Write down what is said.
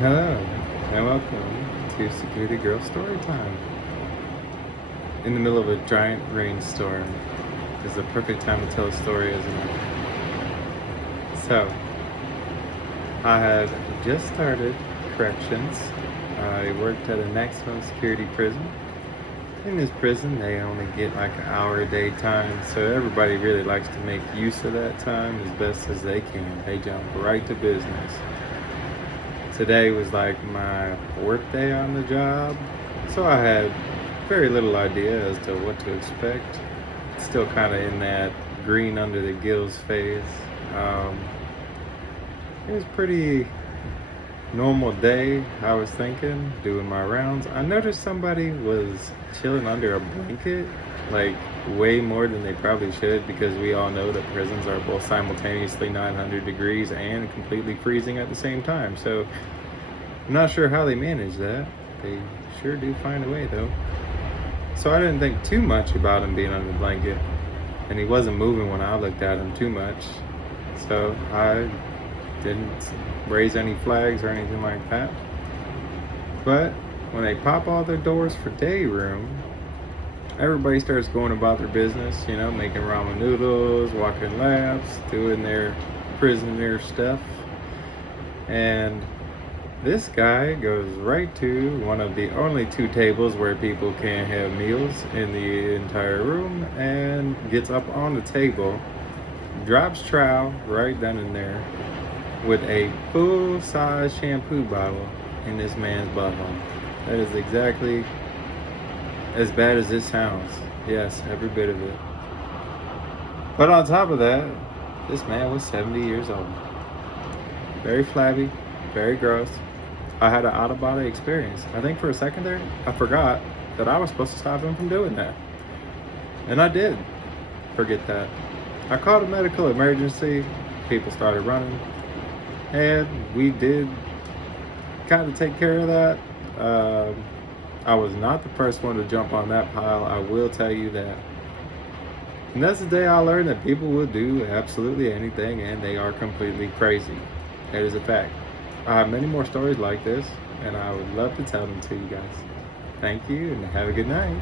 Hello, and welcome to Security Girl Story Time. In the middle of a giant rainstorm is the perfect time to tell a story, isn't it? So, I had just started corrections. I worked at a maximum security prison. In this prison, they only get like an hour a day time, so everybody really likes to make use of that time as best as they can. They jump right to business. Today was like my fourth day on the job, so I had very little idea as to what to expect. Still kind of in that green under the gills phase. Um, it was pretty normal day. I was thinking, doing my rounds. I noticed somebody was chilling under a blanket, like way more than they probably should, because we all know that prisons are both simultaneously 900 degrees and completely freezing at the same time. So I'm not sure how they manage that. They sure do find a way though. So I didn't think too much about him being under the blanket, and he wasn't moving when I looked at him too much. So I didn't raise any flags or anything like that. But when they pop all their doors for day room, everybody starts going about their business, making ramen noodles, walking laps, doing their prisoner stuff. And this guy goes right to one of the only two tables where people can have meals in the entire room and gets up on the table, drops trowel right then and there with a full-size shampoo bottle in this man's butthole. That is exactly as bad as it sounds. Yes, every bit of it. But on top of that, this man was 70 years old. Very flabby, very gross. I had an out-of-body experience. I think for a second there, I forgot that I was supposed to stop him from doing that. And I did forget that. I called a medical emergency. People started running. And we did kind of take care of that. I was not the first one to jump on that pile. I will tell you that. And that's the day I learned that people will do absolutely anything and they are completely crazy. That is a fact. I have many more stories like this, and I would love to tell them to you guys. Thank you, and have a good night.